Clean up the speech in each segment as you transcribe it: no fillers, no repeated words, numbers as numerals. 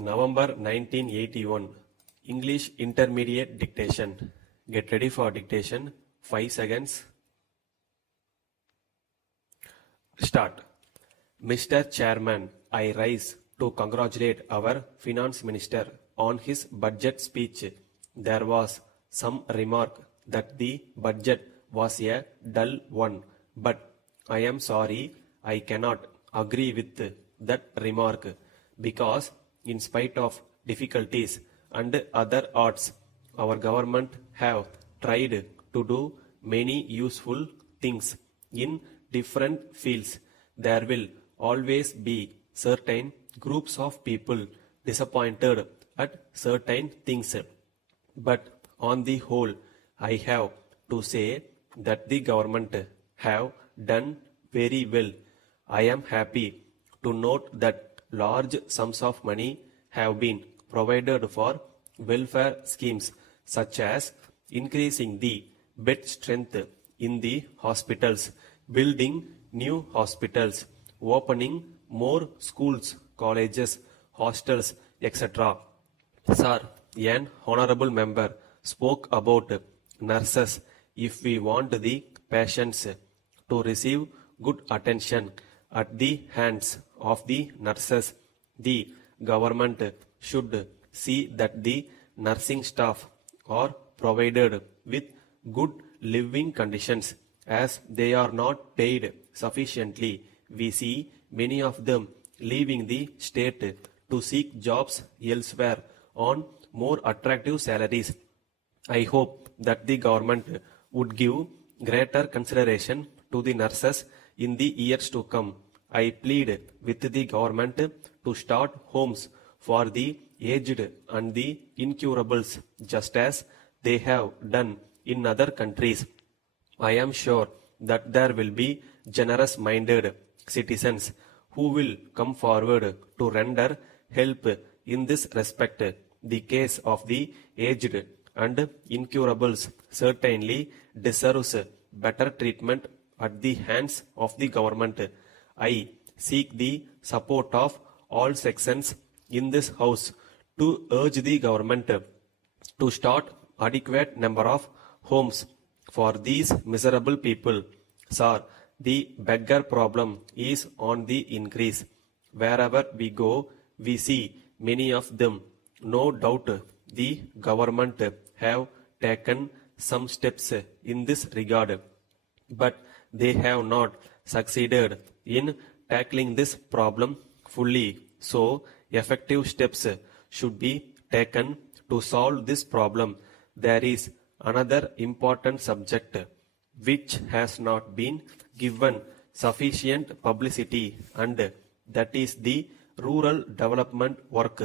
November 1981. English Intermediate Dictation. Get ready for dictation. 5 seconds. Start. Mr. Chairman, I rise to congratulate our Finance Minister on his budget speech. There was some remark that the budget was a dull one, but I am sorry I cannot agree with that remark because in spite of difficulties and other odds, our government have tried to do many useful things in different fields. There will always be certain groups of people disappointed at certain things. But on the whole, I have to say that the government have done very well. I am happy to note that large sums of money have been provided for welfare schemes such as increasing the bed strength in the hospitals, building new hospitals, opening more schools, colleges, hostels, etc. Sir, an honorable member spoke about nurses. If we want the patients to receive good attention at the hands of the nurses, the government should see that the nursing staff are provided with good living conditions as they are not paid sufficiently. We see many of them leaving the state to seek jobs elsewhere on more attractive salaries. I hope that the government would give greater consideration to the nurses in the years to come. I plead with the government to start homes for the aged and the incurables just as they have done in other countries. I am sure that there will be generous-minded citizens who will come forward to render help in this respect. The case of the aged and incurables certainly deserves better treatment at the hands of the government. I seek the support of all sections in this house to urge the government to start adequate number of homes for these miserable people. Sir, the beggar problem is on the increase. Wherever we go, we see many of them. No doubt the government have taken some steps in this regard, but they have not succeeded in tackling this problem fully. So, effective steps should be taken to solve this problem. There is another important subject which has not been given sufficient publicity, and that is the rural development work.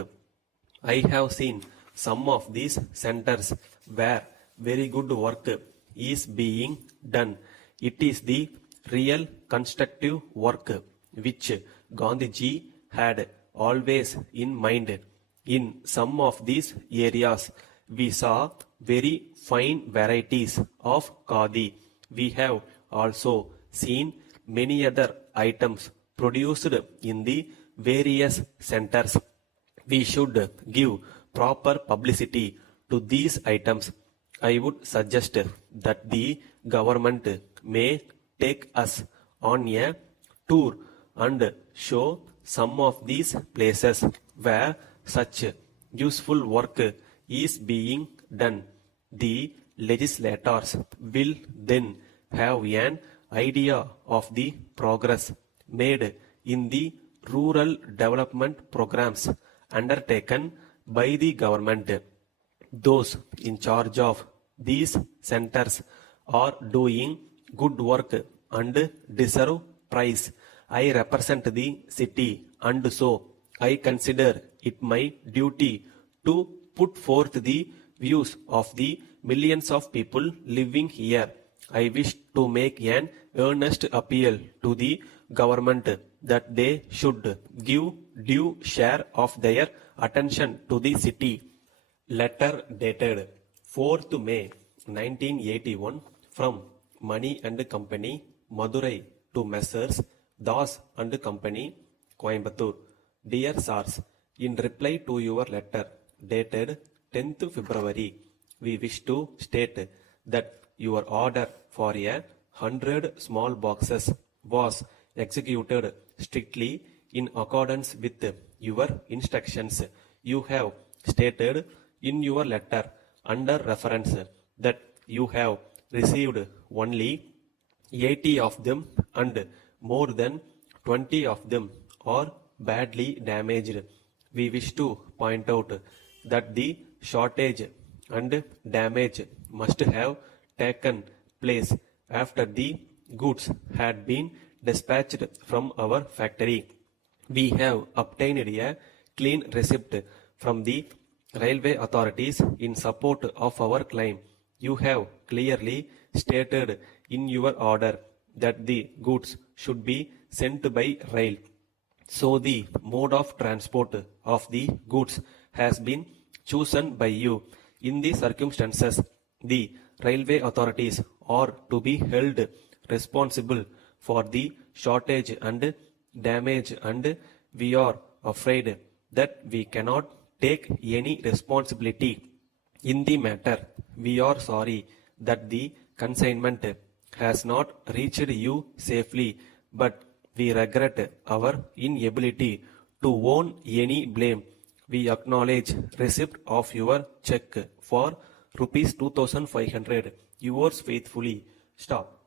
I have seen some of these centers where very good work is being done. It is the real constructive work which Gandhiji had always in mind. In some of these areas, we saw very fine varieties of khadi. We have also seen many other items produced in the various centers. We should give proper publicity to these items. I would suggest that the government may take us on a tour and show some of these places where such useful work is being done. The legislators will then have an idea of the progress made in the rural development programs undertaken by the government. Those in charge of these centers are doing good work and deserve praise. I represent the city, and so I consider it my duty to put forth the views of the millions of people living here. I wish to make an earnest appeal to the government that they should give due share of their attention to the city. Letter dated 4th May 1981 from Money and Company, Madurai to Messrs. Das and Company, Coimbatore. Dear Sirs, In reply to your letter dated 10th February, we wish to state that your order for 100 small boxes was executed strictly in accordance with your instructions. You have stated in your letter under reference that you have received only 80 of them and more than 20 of them are badly damaged. We wish to point out that the shortage and damage must have taken place after the goods had been dispatched from our factory. We have obtained a clean receipt from the railway authorities in support of our claim. You have clearly stated in your order that the goods should be sent by rail. So the mode of transport of the goods has been chosen by you. In these circumstances, the railway authorities are to be held responsible for the shortage and damage, and we are afraid that we cannot take any responsibility in the matter. We are sorry that the consignment has not reached you safely, but we regret our inability to own any blame. We acknowledge receipt of your check for rupees 2500. Yours faithfully. Stop.